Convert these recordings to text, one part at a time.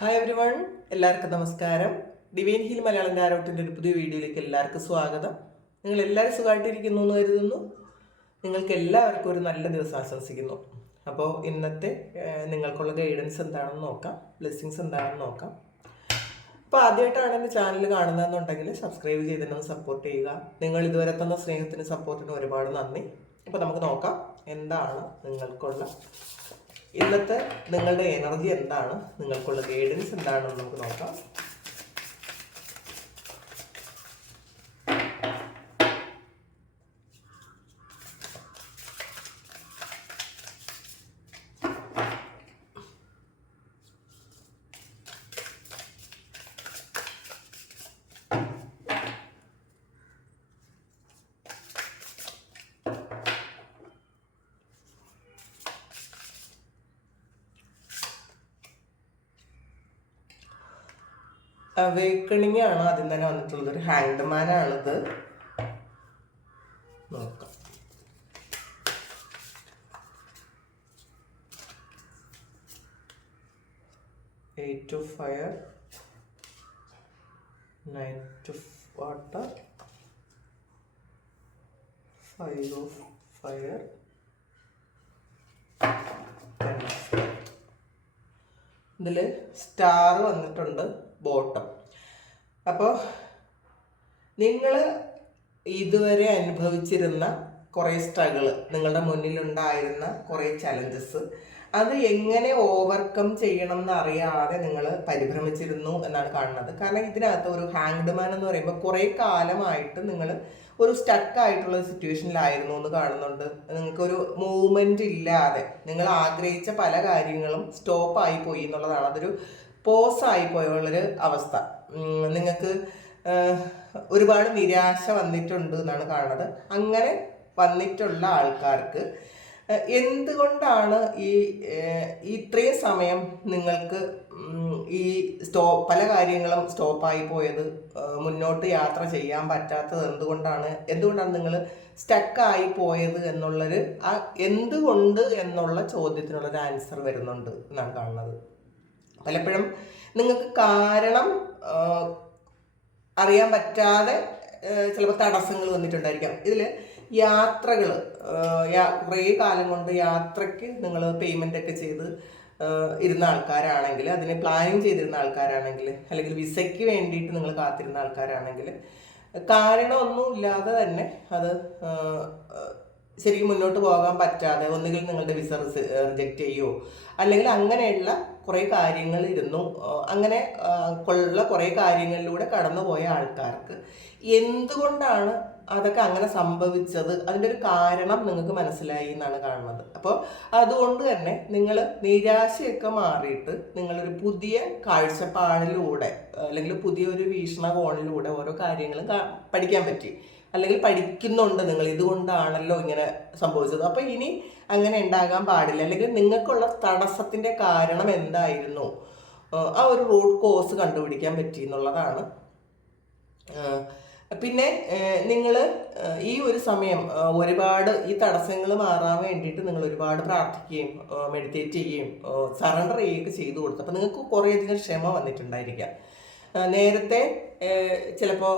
Hi every one എല്ലാവർക്കും നമസ്കാരം. Divine hill Malayalam ഡയറക്റ്റിന്റെ ഒരു പുതിയ വീഡിയോയിലേക്ക് എല്ലാവർക്കും സ്വാഗതം. നിങ്ങൾ എല്ലാവരും സുഖമായിട്ടിരിക്കുന്നു എന്ന് കരുതുന്നു. നിങ്ങൾക്ക് എല്ലാവർക്കും ഒരു നല്ല ദിവസം ആശംസിക്കുന്നു. അപ്പോൾ ഇന്നത്തെ നിങ്ങൾക്കുള്ള ഗൈഡൻസ് എന്താണെന്ന് നോക്കാം. ബ്ലെസ്സിങ്സ് എന്താണെന്ന് നോക്കാം. അപ്പോൾ ആദ്യമായിട്ടാണ് എന്റെ ചാനൽ കാണുന്നതെന്നുണ്ടെങ്കിൽ സബ്സ്ക്രൈബ് ചെയ്തിട്ടൊന്ന് സപ്പോർട്ട് ചെയ്യുക. നിങ്ങൾ ഇതുവരെ തന്ന സ്നേഹത്തിന് സപ്പോർട്ടിന് ഒരുപാട് നന്ദി. അപ്പോൾ നമുക്ക് നോക്കാം. എന്താണ് നിങ്ങൾക്കുള്ള ഇന്നത്തെ നിങ്ങളുടെ എനർജി എന്താണ്? നിങ്ങൾക്കുള്ള ഗൈഡൻസ് എന്താണെന്ന് നമുക്ക് നോക്കാം. അവേക്കണിങ് ആണ് ആദ്യം തന്നെ വന്നിട്ടുള്ളത്. ഒരു ഹാൻഡ്മാൻ ആണിത് നോക്കാം eight of fire nine of water five of fire ഇതിൽ സ്റ്റാർ വന്നിട്ടുണ്ട്. ബോട്ടം. അപ്പോൾ നിങ്ങൾ ഇതുവരെ അനുഭവിച്ചിരുന്ന കുറേ സ്ട്രഗിൾ നിങ്ങളുടെ മുന്നിലുണ്ടായിരുന്ന കുറേ ചലഞ്ചസ് അത് എങ്ങനെ ഓവർകം ചെയ്യണം എന്ന് അറിയാതെ നിങ്ങൾ പരിഭ്രമിച്ചിരുന്നു എന്നാണ് കാണുന്നത്. കാരണം ഇതിനകത്ത് ഒരു ഹാങ്ഡ് മാൻ എന്ന് പറയുമ്പോൾ കുറേ കാലമായിട്ട് നിങ്ങൾ ഒരു സ്റ്റക്ക് ആയിട്ടുള്ള സിറ്റുവേഷനിലായിരുന്നു എന്ന് കാണുന്നുണ്ട്. നിങ്ങൾക്കൊരു മൂവ്മെന്റ് ഇല്ലാതെ നിങ്ങൾ ആഗ്രഹിച്ച പല കാര്യങ്ങളും സ്റ്റോപ്പ് ആയി പോയി എന്നുള്ളതാണ്. അതൊരു പോസ് ആയി പോയുള്ളൊരു അവസ്ഥ നിങ്ങൾക്ക് ഒരുപാട് നിരാശ വന്നിട്ടുണ്ട് എന്നാണ് കാണുന്നത്. അങ്ങനെ വന്നിട്ടുള്ള ആൾക്കാർക്ക് എന്തുകൊണ്ടാണ് ഈ ഇത്രയും സമയം നിങ്ങൾക്ക് ഈ സ്റ്റോ പല കാര്യങ്ങളും സ്റ്റോപ്പായി പോയത് മുന്നോട്ട് യാത്ര ചെയ്യാൻ പറ്റാത്തത് എന്തുകൊണ്ടാണ്? എന്തുകൊണ്ടാണ് നിങ്ങൾ സ്റ്റക്കായി പോയത് എന്നുള്ളൊരു ആ എന്തുകൊണ്ട് എന്നുള്ള ചോദ്യത്തിനുള്ളൊരു ആൻസർ വരുന്നുണ്ട് എന്നാണ് കാണുന്നത്. പലപ്പോഴും നിങ്ങൾക്ക് കാരണം അറിയാൻ പറ്റാതെ ചിലപ്പോൾ തടസ്സങ്ങൾ വന്നിട്ടുണ്ടായിരിക്കാം. ഇതിൽ യാത്രകൾ കുറേ കാലം കൊണ്ട് യാത്രയ്ക്ക് നിങ്ങൾ പേയ്മെന്റ് ഒക്കെ ചെയ്ത് ഇരുന്ന ആൾക്കാരാണെങ്കിൽ അതിനെ പ്ലാനിങ് ചെയ്തിരുന്ന ആൾക്കാരാണെങ്കിൽ അല്ലെങ്കിൽ വിസയ്ക്ക് വേണ്ടിയിട്ട് നിങ്ങൾ കാത്തിരുന്ന ആൾക്കാരാണെങ്കിൽ കാരണമൊന്നും ഇല്ലാതെ തന്നെ അത് ശരിക്കും മുന്നോട്ട് പോകാൻ പറ്റാതെ ഒന്നുകിൽ നിങ്ങളുടെ വിസ റിജക്റ്റ് ചെയ്യുമോ അല്ലെങ്കിൽ അങ്ങനെയുള്ള കുറേ കാര്യങ്ങൾ ഇരുന്നു. അങ്ങനെ ഉള്ള കുറേ കാര്യങ്ങളിലൂടെ കടന്നുപോയ ആൾക്കാർക്ക് എന്തുകൊണ്ടാണ് അതൊക്കെ അങ്ങനെ സംഭവിച്ചത്? അതിന്റെ ഒരു കാരണം നിങ്ങൾക്ക് മനസ്സിലായി എന്നാണ് കാണുന്നത്. അപ്പോൾ അതുകൊണ്ട് തന്നെ നിങ്ങൾ നിരാശയൊക്കെ മാറിയിട്ട് നിങ്ങളൊരു പുതിയ കാഴ്ചപ്പാടിലൂടെ അല്ലെങ്കിൽ പുതിയ ഒരു വീക്ഷണകോണിലൂടെ ഓരോ കാര്യങ്ങളും പഠിക്കാൻ പറ്റി. അല്ലെങ്കിൽ പഠിക്കുന്നുണ്ട് നിങ്ങൾ. ഇതുകൊണ്ടാണല്ലോ ഇങ്ങനെ സംഭവിച്ചത്. അപ്പോൾ ഇനി അങ്ങനെ ഉണ്ടാകാൻ പാടില്ല. അല്ലെങ്കിൽ നിങ്ങൾക്കുള്ള തടസ്സത്തിന്റെ കാരണം എന്തായിരുന്നു? ആ ഒരു റൂട്ട് കോസ് കണ്ടുപിടിക്കാൻ പറ്റി എന്നുള്ളതാണ്. പിന്നെ നിങ്ങൾ ഈ ഒരു സമയം ഒരുപാട് ഈ തടസ്സങ്ങൾ മാറാൻ വേണ്ടിയിട്ട് നിങ്ങൾ ഒരുപാട് പ്രാർത്ഥിക്കുകയും മെഡിറ്റേറ്റ് ചെയ്യുകയും സറണ്ടർ ചെയ്യുകയൊക്കെ ചെയ്തു കൊടുത്തു. അപ്പോൾ നിങ്ങൾക്ക് കുറേയധികം ക്ഷമ വന്നിട്ടുണ്ടായിരിക്കാം. നേരത്തെ ചിലപ്പോൾ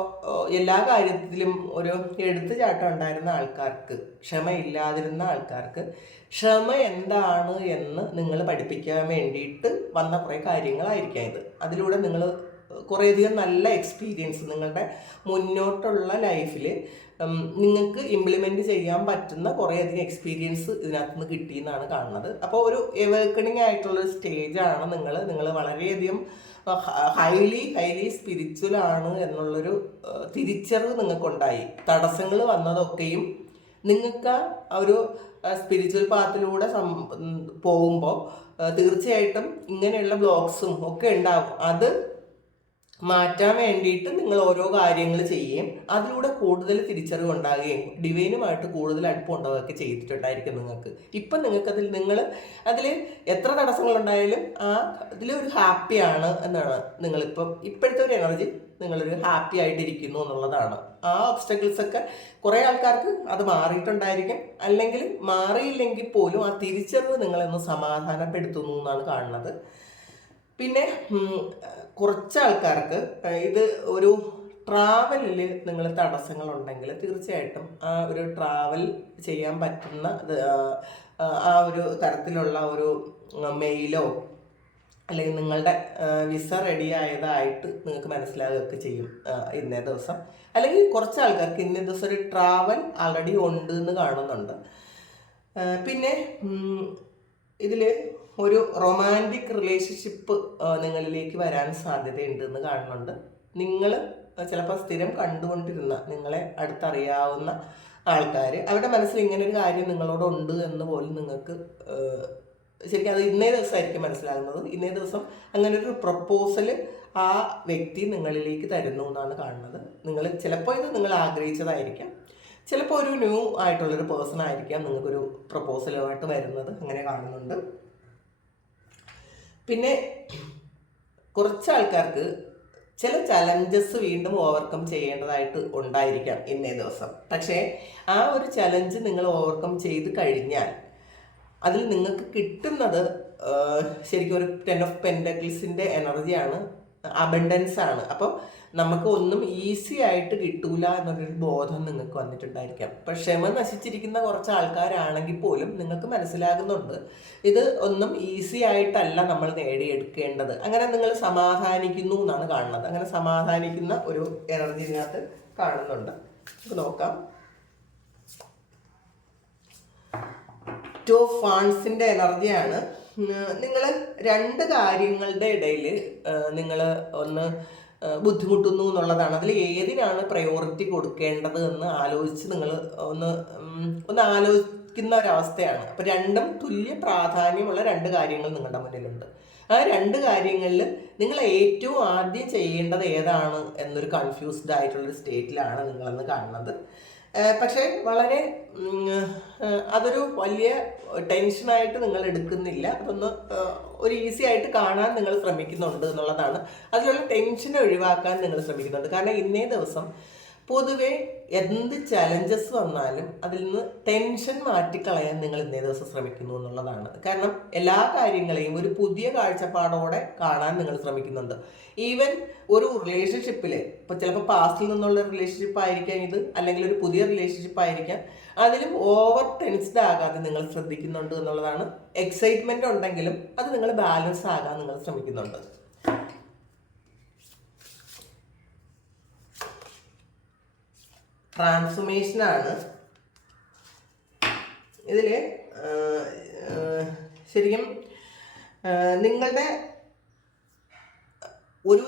എല്ലാ കാര്യത്തിലും ഒരു എടുത്തുചാട്ടം ഉണ്ടായിരുന്ന ആൾക്കാർക്ക് ക്ഷമയില്ലാതിരുന്ന ആൾക്കാർക്ക് ക്ഷമ എന്താണ് എന്ന് നിങ്ങൾ പഠിപ്പിക്കാൻ വേണ്ടിയിട്ട് വന്ന കുറേ കാര്യങ്ങളായിരിക്കാം ഇത്. അതിലൂടെ നിങ്ങൾ കുറേയധികം നല്ല എക്സ്പീരിയൻസ് നിങ്ങളുടെ മുന്നോട്ടുള്ള ലൈഫിൽ നിങ്ങൾക്ക് ഇംപ്ലിമെന്റ് ചെയ്യാൻ പറ്റുന്ന കുറേയധികം എക്സ്പീരിയൻസ് ഇതിനകത്ത് നിന്ന് കിട്ടിയെന്നാണ് കാണുന്നത്. അപ്പോൾ ഒരു എവേക്കണിങ് ആയിട്ടുള്ള സ്റ്റേജാണ് നിങ്ങൾ നിങ്ങൾ വളരെയധികം ഹൈലി ഹൈലി സ്പിരിച്വൽ ആണ് എന്നുള്ളൊരു തിരിച്ചറിവ് നിങ്ങൾക്കുണ്ടായി. തടസ്സങ്ങൾ വന്നതൊക്കെയും നിങ്ങൾക്ക് ആ ഒരു സ്പിരിച്വൽ പാത്തിലൂടെ പോകുമ്പോൾ തീർച്ചയായിട്ടും ഇങ്ങനെയുള്ള ബ്ലോഗ്സും ഒക്കെ ഉണ്ടാകും അത് മാറ്റാൻ വേണ്ടിയിട്ട് നിങ്ങൾ ഓരോ കാര്യങ്ങൾ ചെയ്യുകയും അതിലൂടെ കൂടുതൽ തിരിച്ചറിവ് ഉണ്ടാകുകയും ഡിവൈനുമായിട്ട് കൂടുതൽ അടുപ്പം ഉണ്ടാവുകയൊക്കെ ചെയ്തിട്ടുണ്ടായിരിക്കും നിങ്ങൾക്ക്. ഇപ്പം നിങ്ങൾക്കതിൽ നിങ്ങൾ അതിൽ എത്ര തടസ്സങ്ങളുണ്ടായാലും ആ ഇതിലൊരു ഹാപ്പിയാണ് എന്നാണ് നിങ്ങളിപ്പം ഇപ്പോഴത്തെ ഒരു എനർജി നിങ്ങളൊരു ഹാപ്പി ആയിട്ടിരിക്കുന്നു എന്നുള്ളതാണ്. ആ ഒബ്സ്റ്റക്കിൾസ് ഒക്കെ കുറേ ആൾക്കാർക്ക് അത് മാറിയിട്ടുണ്ടായിരിക്കും. അല്ലെങ്കിൽ മാറിയില്ലെങ്കിൽ പോലും ആ തിരിച്ചറിവ് നിങ്ങളെന്ന് സമാധാനപ്പെടുത്തുന്നു എന്നാണ് കാണുന്നത്. പിന്നെ കുറച്ച് ആൾക്കാർക്ക് ഇത് ഒരു ട്രാവലിൽ നിങ്ങൾ തടസ്സങ്ങളുണ്ടെങ്കിൽ തീർച്ചയായിട്ടും ആ ഒരു ട്രാവൽ ചെയ്യാൻ പറ്റുന്ന ആ, ഒരു തരത്തിലുള്ള ഒരു മെയിലോ അല്ലെങ്കിൽ നിങ്ങളുടെ വിസ റെഡി ആയതായിട്ട് നിങ്ങൾക്ക് മനസ്സിലാകുകയൊക്കെ ചെയ്യും ഇന്നേ ദിവസം. അല്ലെങ്കിൽ കുറച്ച് ആൾക്കാർക്ക് ഇന്നേ ദിവസം ഒരു ട്രാവൽ ആൾറെഡി ഉണ്ട് എന്ന് കാണുന്നുണ്ട് പിന്നെ ഇതിൽ ഒരു റൊമാന്റിക് റിലേഷൻഷിപ്പ് നിങ്ങളിലേക്ക് വരാൻ സാധ്യതയുണ്ടെന്ന് കാണുന്നുണ്ട്. നിങ്ങൾ ചിലപ്പോൾ സ്ഥിരം കണ്ടുകൊണ്ടിരുന്ന നിങ്ങളെ അടുത്തറിയാവുന്ന ആൾക്കാർ അവരുടെ മനസ്സിൽ ഇങ്ങനെ ഒരു കാര്യം നിങ്ങളോടുണ്ട് എന്ന് പോലും നിങ്ങൾക്ക് ശരിക്കും അത് ഇന്നേ ദിവസമായിരിക്കും മനസ്സിലാകുന്നത്. ഇന്നേ ദിവസം അങ്ങനെ ഒരു പ്രപ്പോസൽ ആ വ്യക്തി നിങ്ങളിലേക്ക് തരുന്നു എന്നാണ് കാണുന്നത്. നിങ്ങൾ ചിലപ്പോൾ ഇത് നിങ്ങൾ ആഗ്രഹിച്ചതായിരിക്കാം. ചിലപ്പോൾ ഒരു ന്യൂ ആയിട്ടുള്ളൊരു പേഴ്സൺ ആയിരിക്കാം നിങ്ങൾക്കൊരു പ്രപ്പോസലുമായിട്ട് വരുന്നത്. അങ്ങനെ കാണുന്നുണ്ട്. പിന്നെ കുറച്ച് ആൾക്കാർക്ക് ചില ചലഞ്ചസ് വീണ്ടും ഓവർകം ചെയ്യേണ്ടതായിട്ട് ഉണ്ടായിരിക്കാം ഇന്നേ ദിവസം. പക്ഷേ ആ ഒരു ചലഞ്ച് നിങ്ങൾ ഓവർകം ചെയ്ത് കഴിഞ്ഞാൽ അതിൽ നിങ്ങൾക്ക് കിട്ടുന്നത് ശരിക്കും ഒരു ടെൻ ഓഫ് പെൻഡക്കിൾസിന്റെ എനർജിയാണ് അബൻഡൻസ് ആണ് അപ്പോൾ നമുക്ക് ഒന്നും ഈസി ആയിട്ട് കിട്ടൂല എന്നുള്ളൊരു ബോധം നിങ്ങൾക്ക് വന്നിട്ടുണ്ടായിരിക്കാം. ഇപ്പം ക്ഷമ നശിച്ചിരിക്കുന്ന കുറച്ച് ആൾക്കാരാണെങ്കിൽ പോലും നിങ്ങൾക്ക് മനസ്സിലാകുന്നുണ്ട് ഇത് ഒന്നും ഈസി ആയിട്ടല്ല നമ്മൾ നേടിയെടുക്കേണ്ടത്. അങ്ങനെ നിങ്ങൾ സമാധാനിക്കുന്നു എന്നാണ് കാണുന്നത്. അങ്ങനെ സമാധാനിക്കുന്ന ഒരു എനർജി ഇതിനകത്ത് കാണുന്നുണ്ട്. നമുക്ക് നോക്കാം. ടു ഫാൺസിന്റെ എനർജിയാണ് നിങ്ങൾ രണ്ട് കാര്യങ്ങളുടെ ഇടയിൽ നിങ്ങൾ ഒന്ന് ബുദ്ധിമുട്ടുന്നു എന്നുള്ളതാണ്. അതിൽ ഏതിനാണ് പ്രയോറിറ്റി കൊടുക്കേണ്ടത് എന്ന് ആലോചിച്ച് നിങ്ങൾ ഒന്ന് ഒന്ന് ആലോചിക്കുന്ന ഒരവസ്ഥയാണ്. അപ്പം രണ്ടും തുല്യ പ്രാധാന്യമുള്ള രണ്ട് കാര്യങ്ങൾ നിങ്ങളുടെ മുന്നിലുണ്ട്. ആ രണ്ട് കാര്യങ്ങളിൽ നിങ്ങൾ ഏറ്റവും ആദ്യം ചെയ്യേണ്ടത് ഏതാണ് എന്നൊരു കൺഫ്യൂസ്ഡ് ആയിട്ടുള്ളൊരു സ്റ്റേറ്റിലാണ് നിങ്ങളെന്ന് കാണുന്നത്. പക്ഷേ വളരെ അതൊരു വലിയ ടെൻഷനായിട്ട് നിങ്ങൾ എടുക്കുന്നില്ല. അതൊന്ന് ഒരു ഈസി ആയിട്ട് കാണാൻ നിങ്ങൾ ശ്രമിക്കുന്നുണ്ട് എന്നുള്ളതാണ്. അതിലുള്ള ടെൻഷൻ ഒഴിവാക്കാൻ നിങ്ങൾ ശ്രമിക്കുന്നുണ്ട്. കാരണം ഇന്നേ ദിവസം പൊതുവെ എന്ത് ചലഞ്ചസ് വന്നാലും അതിൽ നിന്ന് ടെൻഷൻ മാറ്റിക്കളയാൻ നിങ്ങൾ ഇന്നേ ദിവസം ശ്രമിക്കുന്നു എന്നുള്ളതാണ്. കാരണം എല്ലാ കാര്യങ്ങളെയും ഒരു പുതിയ കാഴ്ചപ്പാടോടെ കാണാൻ നിങ്ങൾ ശ്രമിക്കുന്നുണ്ട്. ഈവൻ ഒരു റിലേഷൻഷിപ്പിൽ ഇപ്പോൾ ചിലപ്പോൾ പാസ്റ്റിൽ നിന്നുള്ള റിലേഷൻഷിപ്പ് ആയിരിക്കാം ഇത് അല്ലെങ്കിൽ ഒരു പുതിയ റിലേഷൻഷിപ്പ് ആയിരിക്കാം. അതിലും ഓവർ ടെൻസ്ഡ് ആകാതെ നിങ്ങൾ ശ്രദ്ധിക്കുന്നുണ്ട് എന്നുള്ളതാണ്. എക്സൈറ്റ്മെന്റ് ഉണ്ടെങ്കിലും അത് നിങ്ങൾ ബാലൻസ് ആകാൻ നിങ്ങൾ ശ്രമിക്കുന്നുണ്ട്. ട്രാൻസ്ഫോർമേഷനാണ് ഇതിൽ ശരിക്കും നിങ്ങളുടെ ഒരു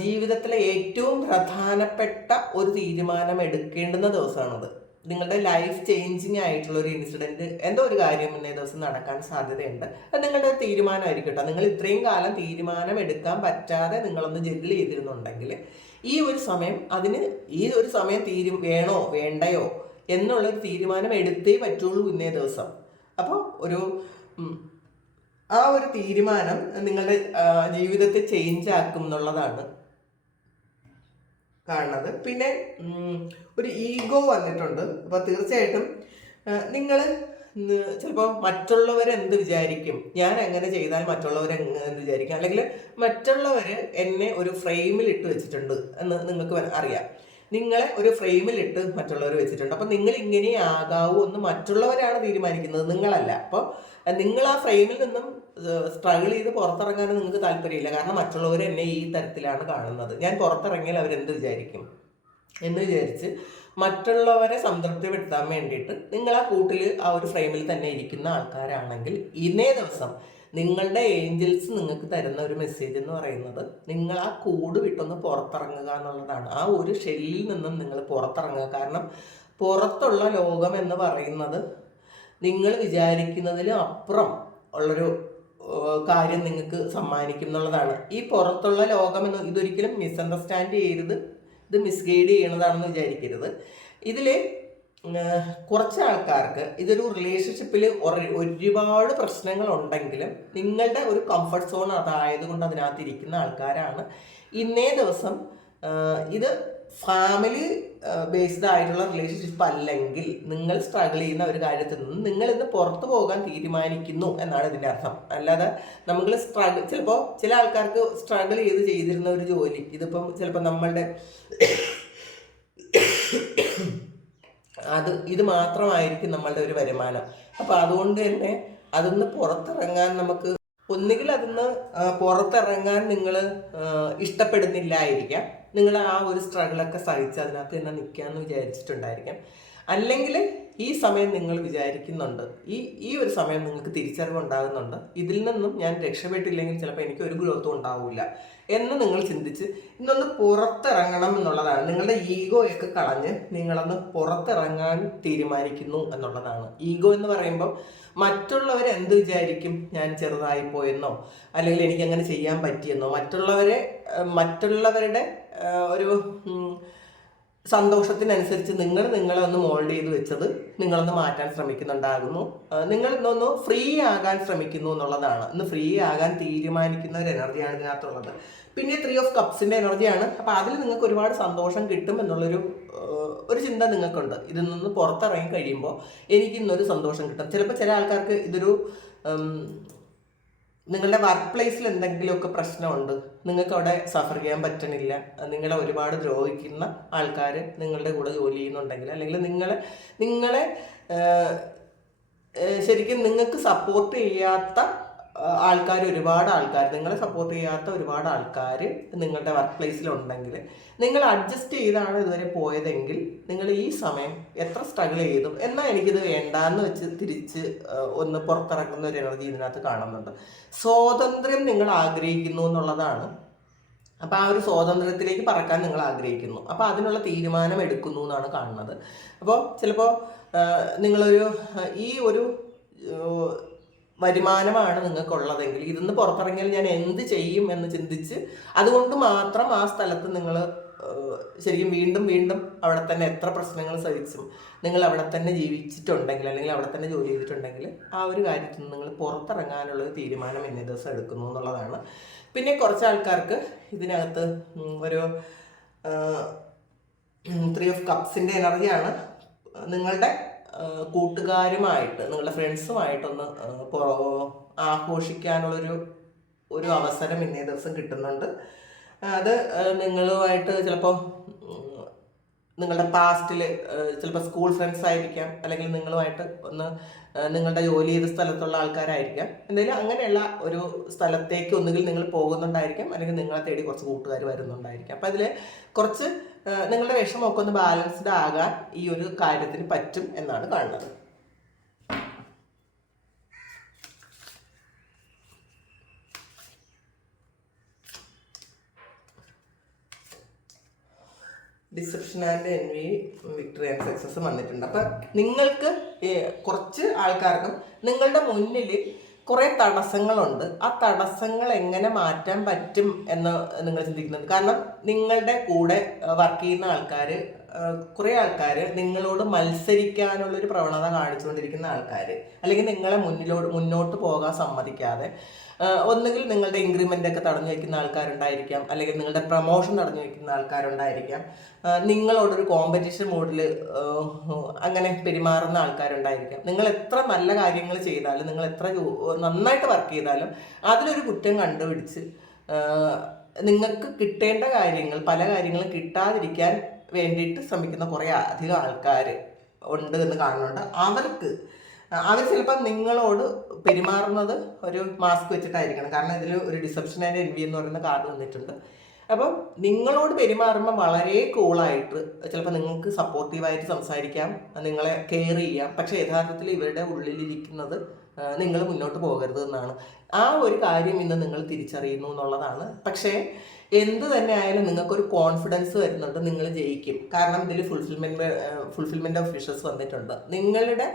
ജീവിതത്തിലെ ഏറ്റവും പ്രധാനപ്പെട്ട ഒരു തീരുമാനം എടുക്കേണ്ടുന്ന ദിവസമാണത്. നിങ്ങളുടെ ലൈഫ് ചേഞ്ചിങ് ആയിട്ടുള്ള ഒരു ഇൻസിഡന്റ് എന്തോ ഒരു കാര്യം ഇന്നേ ദിവസം നടക്കാൻ സാധ്യതയുണ്ട്. അത് നിങ്ങളുടെ ഒരു തീരുമാനമായിരിക്കും കേട്ടോ. നിങ്ങൾ ഇത്രയും കാലം തീരുമാനം എടുക്കാൻ പറ്റാതെ നിങ്ങളൊന്ന് ജഗിൾ ചെയ്തിരുന്നുണ്ടെങ്കിൽ ഈ ഒരു സമയം അതിന് ഈ ഒരു സമയം തീരു വേണോ വേണ്ടയോ എന്നുള്ള തീരുമാനം എടുത്തേ പറ്റുള്ളൂ ഇന്നേ ദിവസം. അപ്പോൾ ഒരു ആ ഒരു തീരുമാനം നിങ്ങളുടെ ജീവിതത്തെ ചേഞ്ച് ആക്കും എന്നുള്ളതാണ് കാണുന്നത്. പിന്നെ ഒരു ഈഗോ വന്നിട്ടുണ്ട്. അപ്പോൾ തീർച്ചയായിട്ടും നിങ്ങൾ ചിലപ്പോൾ മറ്റുള്ളവർ എന്ത് വിചാരിക്കും? ഞാൻ എങ്ങനെ ചെയ്താൽ മറ്റുള്ളവർ എന്ത് വിചാരിക്കും? അല്ലെങ്കിൽ മറ്റുള്ളവർ എന്നെ ഒരു ഫ്രെയിമിൽ ഇട്ട് വെച്ചിട്ടുണ്ട് എന്ന് നിങ്ങൾക്ക് അറിയാം. നിങ്ങളെ ഒരു ഫ്രെയിമിലിട്ട് മറ്റുള്ളവർ വെച്ചിട്ടുണ്ട്. അപ്പം നിങ്ങൾ ഇങ്ങനെ ആകാവൂ എന്ന് മറ്റുള്ളവരാണ് തീരുമാനിക്കുന്നത്. നിങ്ങളല്ല. അപ്പം നിങ്ങൾ ആ ഫ്രെയിമിൽ നിന്നും സ്ട്രഗിൾ ചെയ്ത് പുറത്തിറങ്ങാൻ നിങ്ങൾക്ക് താല്പര്യമില്ല. കാരണം മറ്റുള്ളവർ എന്നെ ഈ തരത്തിലാണ് കാണുന്നത്. ഞാൻ പുറത്തിറങ്ങിയാൽ അവരെന്ത് വിചാരിക്കും? എന്ന് വിചാരിച്ച് മറ്റുള്ളവരെ സംതൃപ്തിപ്പെടുത്താൻ വേണ്ടിയിട്ട് നിങ്ങൾ ആ കൂട്ടിൽ ആ ഒരു ഫ്രെയിമിൽ തന്നെ ഇരിക്കുന്ന ആൾക്കാരാണെങ്കിൽ ഇന്നേ ദിവസം നിങ്ങളുടെ ഏഞ്ചൽസ് നിങ്ങൾക്ക് തരുന്ന ഒരു മെസ്സേജ് എന്ന് പറയുന്നത് നിങ്ങൾ ആ കൂട് വിട്ടൊന്ന് പുറത്തിറങ്ങുക എന്നുള്ളതാണ്. ആ ഒരു ഷെല്ലിൽ നിന്നും നിങ്ങൾ പുറത്തിറങ്ങുക. കാരണം പുറത്തുള്ള ലോകം എന്ന് പറയുന്നത് നിങ്ങൾ വിചാരിക്കുന്നതിലും അപ്പുറം ഉള്ളൊരു കാര്യം നിങ്ങൾക്ക് സമ്മാനിക്കും എന്നുള്ളതാണ്. ഈ പുറത്തുള്ള ലോകം എന്ന് ഇതൊരിക്കലും മിസ്അണ്ടർസ്റ്റാൻഡ് ചെയ്യരുത്. ഇത് മിസ്ഗൈഡ് ചെയ്യണതാണെന്ന് വിചാരിക്കരുത്. ഇതിൽ കുറച്ച് ആൾക്കാർക്ക് ഇതൊരു റിലേഷൻഷിപ്പിൽ ഒരുപാട് പ്രശ്നങ്ങൾ ഉണ്ടെങ്കിലും നിങ്ങളുടെ ഒരു കംഫർട്ട് സോൺ അതായത് കൊണ്ട് അതിനകത്ത് ഇരിക്കുന്ന ആൾക്കാരാണ്. ഇന്നേ ദിവസം ഇത് ഫാമിലി ബേസ്ഡ് ആയിട്ടുള്ള റിലേഷൻഷിപ്പ് അല്ലെങ്കിൽ നിങ്ങൾ സ്ട്രഗിൾ ചെയ്യുന്ന ഒരു കാര്യത്തിൽ നിന്ന് നിങ്ങൾ ഇന്ന് പുറത്തു പോകാൻ തീരുമാനിക്കുന്നു എന്നാണ് ഇതിന്റെ അർത്ഥം. അല്ലാതെ നമ്മൾ സ്ട്രഗിൾ ചിലപ്പോൾ ചില ആൾക്കാർക്ക് സ്ട്രഗിൾ ചെയ്ത് ചെയ്തിരുന്ന ഒരു ജോലി ഇതിപ്പം ചിലപ്പോൾ നമ്മളുടെ അത് ഇത് മാത്രമായിരിക്കും നമ്മളുടെ ഒരു വരുമാനം. അപ്പോൾ അതുകൊണ്ട് തന്നെ അതിന്ന് പുറത്തിറങ്ങാൻ നമുക്ക് ഒന്നുകിൽ അതിന്ന് പുറത്തിറങ്ങാൻ നിങ്ങൾ ഇഷ്ടപ്പെടുന്നില്ലായിരിക്കാം. നിങ്ങൾ ആ ഒരു സ്ട്രഗിളൊക്കെ സഹിച്ച് അതിനകത്ത് തന്നെ നിൽക്കാമെന്ന് വിചാരിച്ചിട്ടുണ്ടായിരിക്കാം. അല്ലെങ്കിൽ ഈ സമയം നിങ്ങൾ വിചാരിക്കുന്നുണ്ട്. ഈ ഈ ഒരു സമയം നിങ്ങൾക്ക് തിരിച്ചറിവ് ഉണ്ടാകുന്നുണ്ട് ഇതിൽ നിന്നും ഞാൻ രക്ഷപ്പെട്ടില്ലെങ്കിൽ ചിലപ്പോൾ എനിക്ക് ഒരു ഗ്രോത്തും ഉണ്ടാവില്ല എന്ന് നിങ്ങൾ ചിന്തിച്ച് ഇന്നൊന്ന് പുറത്തിറങ്ങണം എന്നുള്ളതാണ്. നിങ്ങളുടെ ഈഗോയൊക്കെ കളഞ്ഞ് നിങ്ങളൊന്ന് പുറത്തിറങ്ങാൻ തീരുമാനിക്കുന്നു എന്നുള്ളതാണ്. ഈഗോ എന്ന് പറയുമ്പോൾ മറ്റുള്ളവർ എന്ത് വിചാരിക്കും? ഞാൻ ചെറുതായി പോയെന്നോ? അല്ലെങ്കിൽ എനിക്ക് അങ്ങനെ ചെയ്യാൻ പറ്റിയെന്നോ? മറ്റുള്ളവരെ മറ്റുള്ളവരുടെ ഒരു സന്തോഷത്തിനനുസരിച്ച് നിങ്ങൾ നിങ്ങളെ ഒന്ന് മോൾഡ് ചെയ്ത് വെച്ചത് നിങ്ങളൊന്ന് മാറ്റാൻ ശ്രമിക്കുന്നുണ്ടാകുന്നു. നിങ്ങൾ ഇന്നൊന്ന് ഫ്രീ ആകാൻ ശ്രമിക്കുന്നു എന്നുള്ളതാണ്. ഇന്ന് ഫ്രീ ആകാൻ തീരുമാനിക്കുന്ന ഒരു എനർജിയാണ് ഇതിനകത്തുള്ളത്. പിന്നെ ത്രീ ഓഫ് കപ്സിന്റെ എനർജിയാണ് അപ്പോൾ അതിൽ നിങ്ങൾക്ക് ഒരുപാട് സന്തോഷം കിട്ടും എന്നുള്ളൊരു ഒരു ചിന്ത നിങ്ങൾക്കുണ്ട്. ഇതിൽ നിന്ന് പുറത്തിറങ്ങി കഴിയുമ്പോൾ എനിക്ക് ഇന്നൊരു സന്തോഷം കിട്ടും. ചിലപ്പോൾ ചില ആൾക്കാർക്ക് ഇതൊരു നിങ്ങളുടെ വർക്ക് പ്ലേസിൽ എന്തെങ്കിലുമൊക്കെ പ്രശ്നമുണ്ട് നിങ്ങൾക്ക് അവിടെ സഫർ ചെയ്യാൻ പറ്റണില്ല നിങ്ങളെ ഒരുപാട് ദ്രോഹിക്കുന്ന ആൾക്കാർ നിങ്ങളുടെ കൂടെ ജോലി ചെയ്യുന്നുണ്ടെങ്കിൽ അല്ലെങ്കിൽ നിങ്ങളെ നിങ്ങളെ ശരിക്കും നിങ്ങൾക്ക് സപ്പോർട്ട് ചെയ്യാത്ത ആൾക്കാർ ഒരുപാട് ആൾക്കാർ നിങ്ങളെ സപ്പോർട്ട് ചെയ്യാത്ത ഒരുപാട് ആൾക്കാർ നിങ്ങളുടെ വർക്ക് പ്ലേസിലുണ്ടെങ്കിൽ നിങ്ങൾ അഡ്ജസ്റ്റ് ചെയ്താണ് ഇതുവരെ പോയതെങ്കിൽ നിങ്ങൾ ഈ സമയം എത്ര സ്ട്രഗിൾ ചെയ്തു എന്നാൽ എനിക്കിത് വേണ്ടാന്ന് വെച്ച് തിരിച്ച് ഒന്ന് പുറത്തിറങ്ങുന്ന ഒരു എനർജി ഇതിനകത്ത് കാണുന്നുണ്ട്. സ്വാതന്ത്ര്യം നിങ്ങൾ ആഗ്രഹിക്കുന്നു എന്നുള്ളതാണ്. അപ്പോൾ ആ ഒരു സ്വാതന്ത്ര്യത്തിലേക്ക് പറക്കാൻ നിങ്ങൾ ആഗ്രഹിക്കുന്നു. അപ്പോൾ അതിനുള്ള തീരുമാനം എടുക്കുന്നു എന്നാണ് കാണുന്നത്. അപ്പോൾ ചിലപ്പോൾ നിങ്ങളൊരു ഈ ഒരു വരുമാനമാണ് നിങ്ങൾക്കുള്ളതെങ്കിൽ ഇതിന്ന് പുറത്തിറങ്ങിയാൽ ഞാൻ എന്ത് ചെയ്യും എന്ന് ചിന്തിച്ച് അതുകൊണ്ട് മാത്രം ആ സ്ഥലത്ത് നിങ്ങൾ ശരിക്കും വീണ്ടും വീണ്ടും അവിടെ തന്നെ എത്ര പ്രശ്നങ്ങൾ സഹിച്ചും നിങ്ങൾ അവിടെ തന്നെ ജീവിച്ചിട്ടുണ്ടെങ്കിൽ അല്ലെങ്കിൽ അവിടെ തന്നെ ജോലി ചെയ്തിട്ടുണ്ടെങ്കിൽ ആ ഒരു കാര്യത്തിൽ നിന്ന് നിങ്ങൾ പുറത്തിറങ്ങാനുള്ള ഒരു തീരുമാനം ഇന്നേ ദിവസം എടുക്കുന്നു എന്നുള്ളതാണ്. പിന്നെ കുറച്ച് ആൾക്കാർക്ക് ഇതിനകത്ത് ഒരു ത്രീ ഓഫ് കപ്സിന്റെ എനർജിയാണ് നിങ്ങളുടെ കൂട്ടുകാരുമായിട്ട് നിങ്ങളുടെ ഫ്രണ്ട്സുമായിട്ടൊന്ന് ആഘോഷിക്കാനുള്ളൊരു ഒരു അവസരം ഇന്നേ ദിവസം കിട്ടുന്നുണ്ട്. അത് നിങ്ങളുമായിട്ട് ചിലപ്പോൾ നിങ്ങളുടെ പാസ്റ്റിൽ ചിലപ്പോൾ സ്കൂൾ ഫ്രണ്ട്സ് ആയിരിക്കാം അല്ലെങ്കിൽ നിങ്ങളുമായിട്ട് ഒന്ന് നിങ്ങളുടെ ജോലി ചെയ്ത സ്ഥലത്തുള്ള ആൾക്കാരായിരിക്കാം. എന്തെങ്കിലും അങ്ങനെയുള്ള ഒരു സ്ഥലത്തേക്ക് ഒന്നുകിൽ നിങ്ങൾ പോകുന്നുണ്ടായിരിക്കാം അല്ലെങ്കിൽ നിങ്ങളെ തേടി കുറച്ച് കൂട്ടുകാർ വരുന്നുണ്ടായിരിക്കാം. അപ്പം അതിൽ കുറച്ച് നിങ്ങളുടെ വിഷമമൊക്കെ ഒന്ന് ബാലൻസ്ഡ് ആകാൻ ഈ ഒരു കാര്യത്തിന് പറ്റും എന്നാണ് കാണുന്നത്. Deception and envy victory and success വന്നിട്ടുണ്ട്. അപ്പം നിങ്ങൾക്ക് കുറച്ച് ആൾക്കാർക്കും നിങ്ങളുടെ മുന്നിൽ കുറേ തടസ്സങ്ങളുണ്ട്. ആ തടസ്സങ്ങൾ എങ്ങനെ മാറ്റാൻ പറ്റും എന്ന് നിങ്ങൾ ചിന്തിക്കുന്നുണ്ട്. കാരണം നിങ്ങളുടെ കൂടെ വർക്ക് ചെയ്യുന്ന ആൾക്കാർ കുറേ ആൾക്കാർ നിങ്ങളോട് മത്സരിക്കാനുള്ളൊരു പ്രവണത കാണിച്ചുകൊണ്ടിരിക്കുന്ന ആൾക്കാർ അല്ലെങ്കിൽ നിങ്ങളെ മുന്നിലോട്ട് മുന്നോട്ട് പോകാൻ സമ്മതിക്കാതെ ഒന്നുകിൽ നിങ്ങളുടെ ഇൻക്രിമെന്റ് ഒക്കെ തടഞ്ഞു വയ്ക്കുന്ന ആൾക്കാരുണ്ടായിരിക്കാം അല്ലെങ്കിൽ നിങ്ങളുടെ പ്രൊമോഷൻ തടഞ്ഞു വയ്ക്കുന്ന ആൾക്കാരുണ്ടായിരിക്കാം. നിങ്ങളോടൊരു കോമ്പറ്റീഷൻ മോഡിൽ അങ്ങനെ പെരുമാറുന്ന ആൾക്കാരുണ്ടായിരിക്കാം. നിങ്ങൾ എത്ര നല്ല കാര്യങ്ങൾ ചെയ്താലും നിങ്ങൾ എത്ര നന്നായിട്ട് വർക്ക് ചെയ്താലും അതിലൊരു കുറ്റം കണ്ടുപിടിച്ച് നിങ്ങൾക്ക് കിട്ടേണ്ട കാര്യങ്ങൾ പല കാര്യങ്ങളും കിട്ടാതിരിക്കാൻ വേണ്ടിയിട്ട് ശ്രമിക്കുന്ന കുറേ അധികം ആൾക്കാർ ഉണ്ട് എന്ന് കാണുന്നുണ്ട്. അവർക്ക് അവർ ചിലപ്പോൾ നിങ്ങളോട് പെരുമാറുന്നത് ഒരു മാസ്ക് വെച്ചിട്ടായിരിക്കണം. കാരണം ഇതിൽ ഒരു ഡിസപ്ഷൻ ആൻഡ് എൻവി എന്ന് പറയുന്ന കാർഡ് വന്നിട്ടുണ്ട്. അപ്പം നിങ്ങളോട് പെരുമാറുമ്പോൾ വളരെ കൂളായിട്ട് ചിലപ്പോൾ നിങ്ങൾക്ക് സപ്പോർട്ടീവായിട്ട് സംസാരിക്കാം നിങ്ങളെ കെയർ ചെയ്യാം. പക്ഷേ യഥാർത്ഥത്തിൽ ഇവരുടെ ഉള്ളിലിരിക്കുന്നത് നിങ്ങൾ മുന്നോട്ട് പോകരുത് എന്നാണ്. ആ ഒരു കാര്യം ഇന്ന് നിങ്ങൾ തിരിച്ചറിയുന്നു എന്നുള്ളതാണ്. പക്ഷേ എന്ത് തന്നെ ആയാലും നിങ്ങൾക്കൊരു കോൺഫിഡൻസ് വരുന്നുണ്ട് നിങ്ങൾ ജയിക്കും. കാരണം ഇതിൽ ഫുൾഫിൽമെന്റ് ഫുൾഫിൽമെന്റ് ഓഫ് വിഷസ് വന്നിട്ടുണ്ട്. നിങ്ങളുടെ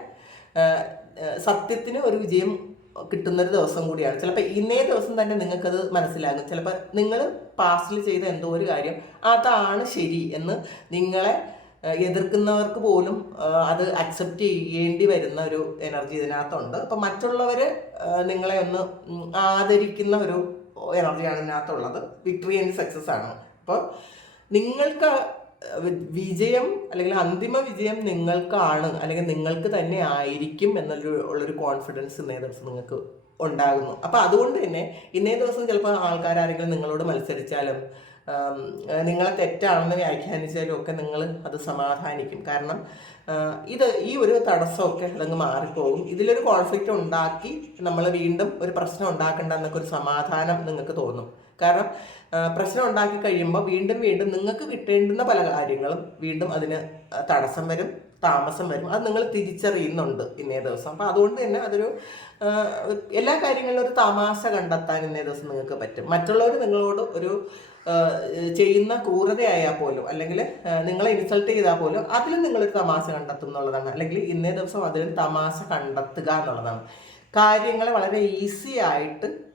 സത്യത്തിന് ഒരു വിജയം കിട്ടുന്ന ഒരു ദിവസം കൂടിയാണ്. ചിലപ്പോൾ ഇന്നേ ദിവസം തന്നെ നിങ്ങൾക്കത് മനസ്സിലാകും. ചിലപ്പോൾ നിങ്ങൾ പാസ്റ്റിൽ ചെയ്ത എന്തോ ഒരു കാര്യം അതാണ് ശരി എന്ന് നിങ്ങളെ എതിർക്കുന്നവർക്ക് പോലും അത് അക്സെപ്റ്റ് ചെയ്യേണ്ടി വരുന്ന ഒരു എനർജി ഇതിനകത്തുണ്ട്. അപ്പം മറ്റുള്ളവർ നിങ്ങളെ ഒന്ന് ആദരിക്കുന്ന ഒരു എനർജിയാണ് ഇതിനകത്തുള്ളത്. വിക്ടറി ആൻഡ് സക്സസ് ആണ്. അപ്പോൾ നിങ്ങൾക്ക് വിജയം അല്ലെങ്കിൽ അന്തിമ വിജയം നിങ്ങൾക്കാണ് അല്ലെങ്കിൽ നിങ്ങൾക്ക് തന്നെ ആയിരിക്കും എന്നൊരു ഉള്ളൊരു കോൺഫിഡൻസ് ഇന്നേ ദിവസം നിങ്ങൾക്ക് ഉണ്ടാകുന്നു. അപ്പോൾ അതുകൊണ്ട് തന്നെ ഇന്നേ ദിവസം ചിലപ്പോൾ ആൾക്കാരാരെങ്കിലും നിങ്ങളോട് മത്സരിച്ചാലും നിങ്ങളെ തെറ്റാണെന്ന് വ്യാഖ്യാനിച്ചാലും ഒക്കെ നിങ്ങൾ അത് സമാധാനിക്കും. കാരണം ഇത് ഈ ഒരു തടസ്സമൊക്കെ അല്ലെങ്കിൽ മാറിപ്പോകും. ഇതിലൊരു കോൺഫ്ലിക്റ്റ് ഉണ്ടാക്കി നമ്മൾ വീണ്ടും ഒരു പ്രശ്നം ഉണ്ടാക്കണ്ട എന്നൊക്കെ ഒരു സമാധാനം നിങ്ങൾക്ക് തോന്നും. കാരണം പ്രശ്നം ഉണ്ടാക്കി കഴിയുമ്പോൾ വീണ്ടും വീണ്ടും നിങ്ങൾക്ക് കിട്ടേണ്ടുന്ന പല കാര്യങ്ങളും വീണ്ടും അതിന് തടസ്സം വരും താമസം വരും. അത് നിങ്ങൾ തിരിച്ചറിയുന്നുണ്ട് ഇന്നേ ദിവസം. അപ്പം അതുകൊണ്ട് തന്നെ അതൊരു എല്ലാ കാര്യങ്ങളിലും ഒരു തമാശ കണ്ടെത്താൻ ഇന്നേ ദിവസം നിങ്ങൾക്ക് പറ്റും. മറ്റുള്ളവർ നിങ്ങളോട് ഒരു ചെയ്യുന്ന ക്രൂരതയായാൽ പോലും അല്ലെങ്കിൽ നിങ്ങളെ ഇൻസൾട്ട് ചെയ്താൽ പോലും അതിലും നിങ്ങളൊരു തമാശ കണ്ടെത്തും എന്നുള്ളതാണ്. അല്ലെങ്കിൽ ഇന്നേ ദിവസം അതിലും തമാശ കണ്ടെത്തുക എന്നുള്ളതാണ്. കാര്യങ്ങളെ വളരെ ഈസി ആയിട്ട്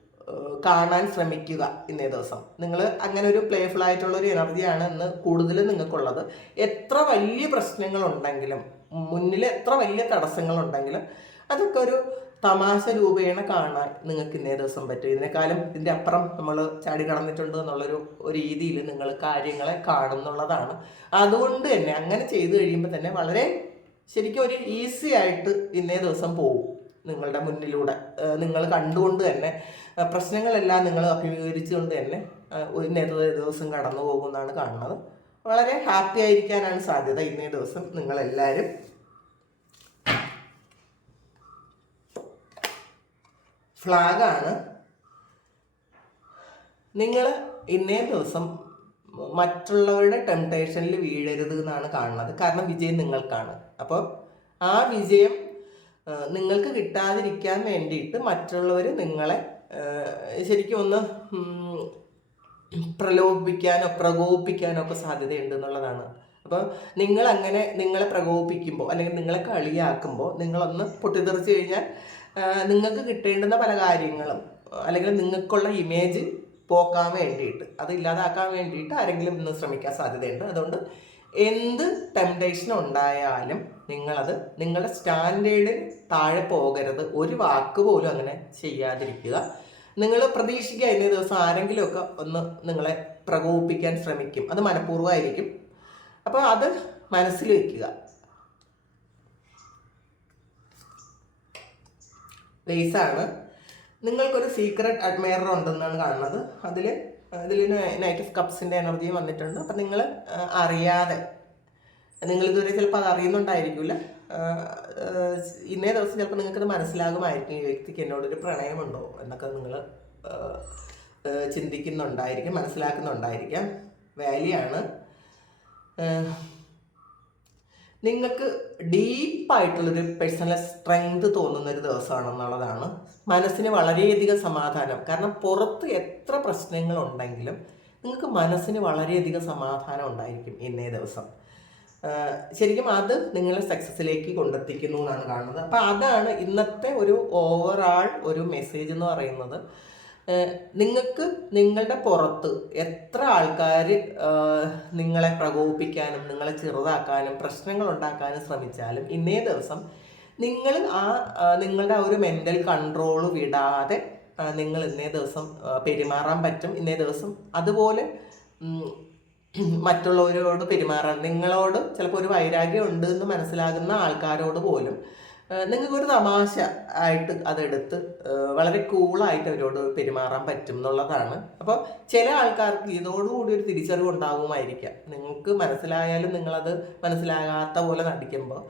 കാണാൻ ശ്രമിക്കുക ഇന്നേ ദിവസം. നിങ്ങൾ അങ്ങനെ ഒരു പ്ലേഫുൾ ആയിട്ടുള്ള ഒരു എനർജിയാണ് ഇന്ന് കൂടുതലും നിങ്ങൾക്കുള്ളത്. എത്ര വലിയ പ്രശ്നങ്ങളുണ്ടെങ്കിലും മുന്നിൽ എത്ര വലിയ തടസ്സങ്ങളുണ്ടെങ്കിലും അതൊക്കെ ഒരു തമാശ രൂപേണ കാണാൻ നിങ്ങൾക്ക് ഇന്നേ ദിവസം പറ്റും. ഇതിനേക്കാളും ഇതിന്റെ അപ്പുറം നമ്മൾ ചാടി കടന്നിട്ടുണ്ട് എന്നുള്ളൊരു രീതിയിൽ നിങ്ങൾ കാര്യങ്ങളെ കാണുന്നുള്ളതാണ്. അതുകൊണ്ട് തന്നെ അങ്ങനെ ചെയ്തു കഴിയുമ്പോൾ തന്നെ വളരെ ശരിക്കും ഒരു ഈസി ആയിട്ട് ഇന്നേ ദിവസം പോകും. നിങ്ങളുടെ മുന്നിലൂടെ. നിങ്ങൾ കണ്ടുകൊണ്ട് തന്നെ പ്രശ്നങ്ങളെല്ലാം നിങ്ങൾ അഭിമുഖീകരിച്ചുകൊണ്ട് തന്നെ ഇന്നത്തെ ദിവസം കടന്നു പോകുമെന്നാണ് കാണുന്നത്. വളരെ ഹാപ്പി ആയിരിക്കാനാണ് സാധ്യത ഇന്നേ ദിവസം നിങ്ങളെല്ലാവരും ഫ്ലാഗാണ്. നിങ്ങൾ ഇന്നേ ദിവസം മറ്റുള്ളവരുടെ ടെംപ്ടേഷനിൽ വീഴരുത് എന്നാണ് കാണുന്നത്. കാരണം വിജയം നിങ്ങൾക്കാണ്. അപ്പോൾ ആ വിജയം നിങ്ങൾക്ക് കിട്ടാതിരിക്കാൻ വേണ്ടിയിട്ട് മറ്റുള്ളവർ നിങ്ങളെ ശരിക്കും ഒന്ന് പ്രലോഭിപ്പിക്കാനോ പ്രകോപിപ്പിക്കാനോ ഒക്കെ സാധ്യതയുണ്ട് എന്നുള്ളതാണ്. അപ്പോൾ നിങ്ങൾ അങ്ങനെ നിങ്ങളെ പ്രകോപിപ്പിക്കുമ്പോൾ അല്ലെങ്കിൽ നിങ്ങളെ കളിയാക്കുമ്പോൾ നിങ്ങളൊന്ന് പൊട്ടിത്തെറിച്ച് കഴിഞ്ഞാൽ നിങ്ങൾക്ക് കിട്ടേണ്ടുന്ന പല കാര്യങ്ങളും അല്ലെങ്കിൽ നിങ്ങൾക്കുള്ള ഇമേജ് പോക്കാൻ വേണ്ടിയിട്ട് അത് ഇല്ലാതാക്കാൻ വേണ്ടിയിട്ട് ആരെങ്കിലും ഇന്ന് ശ്രമിക്കാൻ സാധ്യതയുണ്ട്. അതുകൊണ്ട് എന്ത് ടെംപ്ടേഷൻ ഉണ്ടായാലും നിങ്ങളത് നിങ്ങളുടെ സ്റ്റാൻഡേർഡിന് താഴെ പോകരുത്. ഒരു വാക്ക് പോലും അങ്ങനെ ചെയ്യാതിരിക്കുക. നിങ്ങൾ പ്രതീക്ഷിക്കുക ഇന്നേ ദിവസം ആരെങ്കിലുമൊക്കെ ഒന്ന് നിങ്ങളെ പ്രകോപിപ്പിക്കാൻ ശ്രമിക്കും. അത് മനഃപൂർവമായിരിക്കും. അപ്പോൾ അത് മനസ്സിൽ വയ്ക്കുക. ലേസാണ് നിങ്ങൾക്കൊരു സീക്രട്ട് അഡ്മയറർ ഉണ്ടെന്നാണ് കാണുന്നത്. അതിൽ ഇതിൽ നൈറ്റ് ഓഫ് കപ്സിന്റെ എനർജി വന്നിട്ടുണ്ട്. അപ്പം നിങ്ങൾ അറിയാതെ നിങ്ങൾ ഇതുവരെ ചിലപ്പോൾ അത് അറിയുന്നുണ്ടായിരിക്കില്ല ഇന്നേ ദിവസം ചിലപ്പോൾ നിങ്ങൾക്കത് മനസ്സിലാകുമായിരിക്കും ഈ വ്യക്തിക്ക് എന്നോടൊരു പ്രണയമുണ്ടോ എന്നൊക്കെ നിങ്ങൾ ചിന്തിക്കുന്നുണ്ടായിരിക്കും മനസ്സിലാക്കുന്നുണ്ടായിരിക്കാം. വാലിയാണ് നിങ്ങൾക്ക് ഡീപ്പായിട്ടുള്ളൊരു പേഴ്സണൽ സ്ട്രെങ്ത് തോന്നുന്ന ഒരു ദിവസമാണെന്നുള്ളതാണ് മനസ്സിന് വളരെയധികം സമാധാനം. കാരണം പുറത്ത് എത്ര പ്രശ്നങ്ങളുണ്ടെങ്കിലും നിങ്ങൾക്ക് മനസ്സിന് വളരെയധികം സമാധാനം ഉണ്ടായിരിക്കും ഇന്നേ ദിവസം. ശരിക്കും അത് നിങ്ങളെ സക്സസ്സിലേക്ക് കൊണ്ടെത്തിക്കുന്നു എന്നാണ് കാണുന്നത്. അപ്പോൾ അതാണ് ഇന്നത്തെ ഒരു ഓവറാൾ ഒരു മെസ്സേജ് എന്ന് പറയുന്നത്. നിങ്ങൾക്ക് നിങ്ങളുടെ പുറത്ത് എത്ര ആൾക്കാർ നിങ്ങളെ പ്രകോപിപ്പിക്കാനും നിങ്ങളെ ചെറുതാക്കാനും പ്രശ്നങ്ങൾ ഉണ്ടാക്കാനും ശ്രമിച്ചാലും ഇന്നേ ദിവസം നിങ്ങൾ ആ നിങ്ങളുടെ ആ ഒരു മെന്റൽ കൺട്രോൾ വിടാതെ നിങ്ങൾ ഇന്നേ ദിവസം പെരുമാറാൻ പറ്റും. ഇന്നേ ദിവസം അതുപോലെ മറ്റുള്ളവരോട് പെരുമാറാൻ നിങ്ങളോട് ചിലപ്പോൾ ഒരു വൈരാഗ്യം ഉണ്ട് എന്ന് മനസ്സിലാകുന്ന ആൾക്കാരോട് പോലും നിങ്ങൾക്കൊരു തമാശ ആയിട്ട് അതെടുത്ത് വളരെ കൂളായിട്ട് അവരോട് പെരുമാറാൻ പറ്റും എന്നുള്ളതാണ്. അപ്പോൾ ചില ആൾക്കാർക്ക് ഇതോടുകൂടി ഒരു തിരിച്ചറിവ് ഉണ്ടാകുമായിരിക്കാം. നിങ്ങൾക്ക് മനസ്സിലായാലും നിങ്ങളത് മനസ്സിലാകാത്ത പോലെ നടിക്കുമ്പോൾ.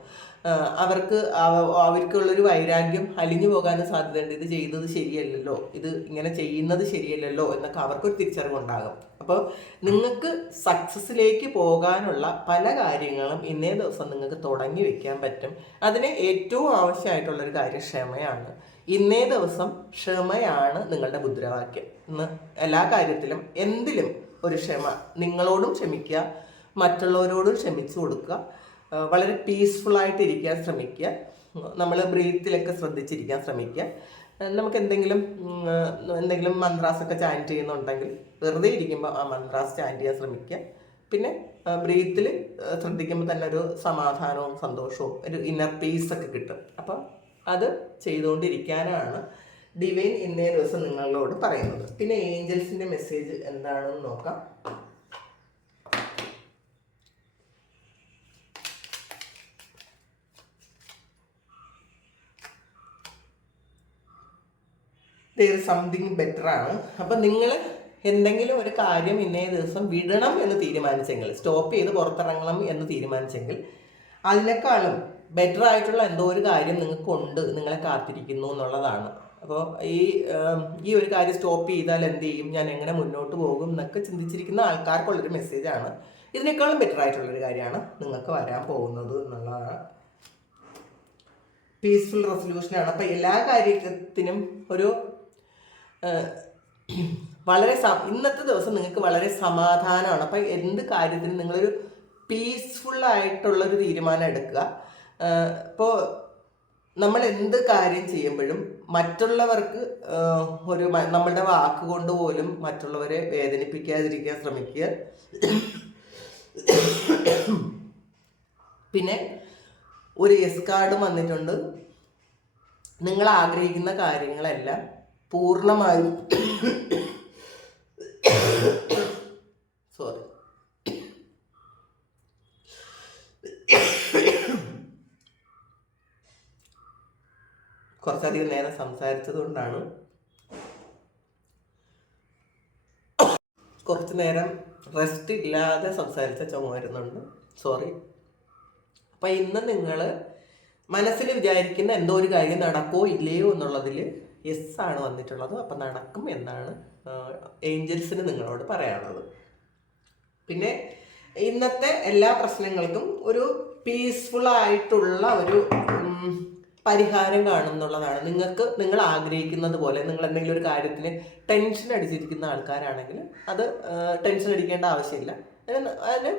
അവർക്ക് അവ- അവർക്കുള്ളൊരു വൈരാഗ്യം അലിഞ്ഞു പോകാനും സാധ്യതയുണ്ട്. ഇത് ചെയ്യുന്നത് ശരിയല്ലല്ലോ. ഇത് ഇങ്ങനെ ചെയ്യുന്നത് ശരിയല്ലല്ലോ എന്നൊക്കെ അവർക്കൊരു തിരിച്ചറിവുണ്ടാകും. അപ്പോൾ നിങ്ങൾക്ക് സക്സസ്സിലേക്ക് പോകാനുള്ള പല കാര്യങ്ങളും ഇന്നേ ദിവസം നിങ്ങൾക്ക് തുടങ്ങി വെക്കാൻ പറ്റും. അതിന് ഏറ്റവും ആവശ്യമായിട്ടുള്ളൊരു കാര്യം ക്ഷമയാണ്. ഇന്നേ ദിവസം ക്ഷമയാണ് നിങ്ങളുടെ മുദ്രാവാക്യം. ഇന്ന് എല്ലാ കാര്യത്തിലും എന്തിലും ഒരു ക്ഷമ. നിങ്ങളോടും ക്ഷമിക്കുക മറ്റുള്ളവരോടും ക്ഷമിച്ചു കൊടുക്കുക. വളരെ പീസ്ഫുൾ ആയിട്ട് ഇരിക്കാൻ ശ്രമിക്കുക. നമ്മൾ ബ്രീത്തിലൊക്കെ ശ്രദ്ധിച്ചിരിക്കാൻ ശ്രമിക്കുക. നമുക്ക് എന്തെങ്കിലും എന്തെങ്കിലും മന്ത്രാസ് ഒക്കെ മന്ത്രാസൊക്കെ ചാന്റ് ചെയ്യുന്നുണ്ടെങ്കിൽ വെറുതെ ഇരിക്കുമ്പോൾ ആ മന്ത്രാസ് ചാന്റ് ചെയ്യാൻ ശ്രമിക്കുക. പിന്നെ ബ്രീത്തിൽ ശ്രദ്ധിക്കുമ്പോൾ തന്നെ ഒരു സമാധാനവും സന്തോഷവും ഒരു ഇന്നർ പീസൊക്കെ കിട്ടും. അപ്പോൾ അത് ചെയ്തുകൊണ്ടിരിക്കാനാണ് ഡിവൈൻ ഇന്നേ ദിവസം നിങ്ങളോട് പറയുന്നത്. പിന്നെ ഏഞ്ചൽസിന്റെ മെസ്സേജ് എന്താണെന്ന് നോക്കാം. ദർ സംതിങ് ബെറ്റർ ആണ്. അപ്പം നിങ്ങൾ എന്തെങ്കിലും ഒരു കാര്യം ഇന്നേ ദിവസം വിടണം എന്ന് തീരുമാനിച്ചെങ്കിൽ സ്റ്റോപ്പ് ചെയ്ത് പുറത്തിറങ്ങണം എന്ന് തീരുമാനിച്ചെങ്കിൽ അതിനേക്കാളും ബെറ്റർ ആയിട്ടുള്ള എന്തോ ഒരു കാര്യം നിങ്ങൾക്കുണ്ട് നിങ്ങളെ കാത്തിരിക്കുന്നു എന്നുള്ളതാണ്. അപ്പോൾ ഈ ഈ ഒരു കാര്യം സ്റ്റോപ്പ് ചെയ്താൽ എന്ത് ചെയ്യും? ഞാൻ എങ്ങനെ മുന്നോട്ട് പോകും എന്നൊക്കെ ചിന്തിച്ചിരിക്കുന്ന ആൾക്കാർക്കുള്ളൊരു മെസ്സേജാണ് ഇതിനേക്കാളും ബെറ്റർ ആയിട്ടുള്ളൊരു കാര്യമാണ് നിങ്ങൾക്ക് വരാൻ പോകുന്നത് എന്നുള്ളതാണ്. പീസ്ഫുൾ റെസൊല്യൂഷനാണ് അപ്പോൾ എല്ലാ കാര്യത്തിനും ഒരു വളരെ ഇന്നത്തെ ദിവസം നിങ്ങൾക്ക് വളരെ സമാധാനമാണ്. അപ്പം എന്ത് കാര്യത്തിനും നിങ്ങളൊരു പീസ്ഫുള്ളായിട്ടുള്ളൊരു തീരുമാനം എടുക്കുക. ഇപ്പോൾ നമ്മൾ എന്ത് കാര്യം ചെയ്യുമ്പോഴും മറ്റുള്ളവർക്ക് ഒരു നമ്മളുടെ വാക്ക് കൊണ്ട് പോലും മറ്റുള്ളവരെ വേദനിപ്പിക്കാതിരിക്കാൻ ശ്രമിക്കുക. പിന്നെ ഒരു എസ് കാർഡും വന്നിട്ടുണ്ട്. നിങ്ങൾ ആഗ്രഹിക്കുന്ന കാര്യങ്ങളെല്ലാം പൂർണമായും സോറി കുറച്ചധികം നേരം സംസാരിച്ചത് കൊണ്ടാണ് കുറച്ച് നേരം റെസ്റ്റ് ഇല്ലാതെ സംസാരിച്ച ചുമ വരുന്നുണ്ട്. സോറി അപ്പം ഇന്ന് നിങ്ങൾ മനസ്സിൽ വിചാരിക്കുന്ന എന്തോ ഒരു കാര്യം നടക്കോ ഇല്ലയോ എന്നുള്ളതിൽ യെസ് ആണ് വന്നിട്ടുള്ളത്. അപ്പം നടക്കും എന്നാണ് ഏഞ്ചൽസിന് നിങ്ങളോട് പറയാനുള്ളത്. പിന്നെ ഇന്നത്തെ എല്ലാ പ്രശ്നങ്ങൾക്കും ഒരു പീസ്ഫുൾ ആയിട്ടുള്ള ഒരു പരിഹാരം കാണുന്നുള്ളതാണ്. നിങ്ങൾക്ക് നിങ്ങൾ ആഗ്രഹിക്കുന്നത് പോലെ നിങ്ങൾ എന്തെങ്കിലും ഒരു കാര്യത്തിന് ടെൻഷൻ അടിച്ചിരിക്കുന്ന ആൾക്കാരാണെങ്കിൽ അത് ടെൻഷൻ അടിക്കേണ്ട ആവശ്യമില്ല. അതിന്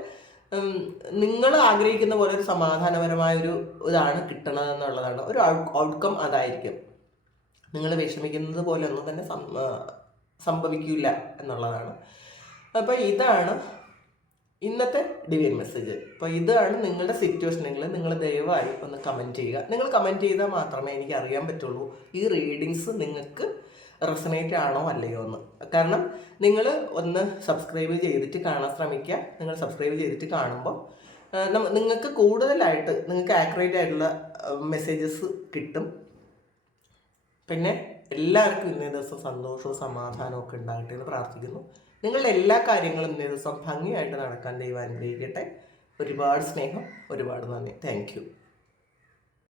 നിങ്ങൾ ആഗ്രഹിക്കുന്ന പോലെ ഒരു സമാധാനപരമായ ഒരു ഇതാണ് കിട്ടണതെന്നുള്ളതാണ്. ഒരു ഔട്ട്കം അതായിരിക്കും. നിങ്ങൾ വിഷമിക്കുന്നത് പോലെ ഒന്നും തന്നെ സംഭവിക്കില്ല എന്നുള്ളതാണ്. അപ്പോൾ ഇതാണ് ഇന്നത്തെ ഡിവൈൻ മെസ്സേജ്. അപ്പോൾ ഇതാണ് നിങ്ങളുടെ സിറ്റുവേഷനെങ്കിൽ നിങ്ങൾ ദയവായി ഒന്ന് കമന്റ് ചെയ്യുക. നിങ്ങൾ കമന്റ് ചെയ്താൽ മാത്രമേ എനിക്ക് അറിയാൻ പറ്റുള്ളൂ ഈ റീഡിങ്സ് നിങ്ങൾക്ക് റെസനേറ്റ് ആണോ അല്ലയോ എന്ന്. കാരണം നിങ്ങൾ ഒന്ന് സബ്സ്ക്രൈബ് ചെയ്തിട്ട് കാണാൻ ശ്രമിക്കുക. നിങ്ങൾ സബ്സ്ക്രൈബ് ചെയ്തിട്ട് കാണുമ്പോൾ നിങ്ങൾക്ക് കൂടുതലായിട്ട് നിങ്ങൾക്ക് ആക്യുറേറ്റ് ആയിട്ടുള്ള മെസ്സേജസ് കിട്ടും. പിന്നെ എല്ലാവർക്കും ഇന്നേ ദിവസം സന്തോഷവും സമാധാനവും ഒക്കെ ഉണ്ടാകട്ടെ എന്ന് പ്രാർത്ഥിക്കുന്നു. നിങ്ങളുടെ എല്ലാ കാര്യങ്ങളും ഇന്നേ ദിവസം ഭംഗിയായിട്ട് നടക്കാൻ ദൈവം അനുഗ്രഹിക്കട്ടെ. ഒരുപാട് സ്നേഹം ഒരുപാട് നന്ദി. താങ്ക്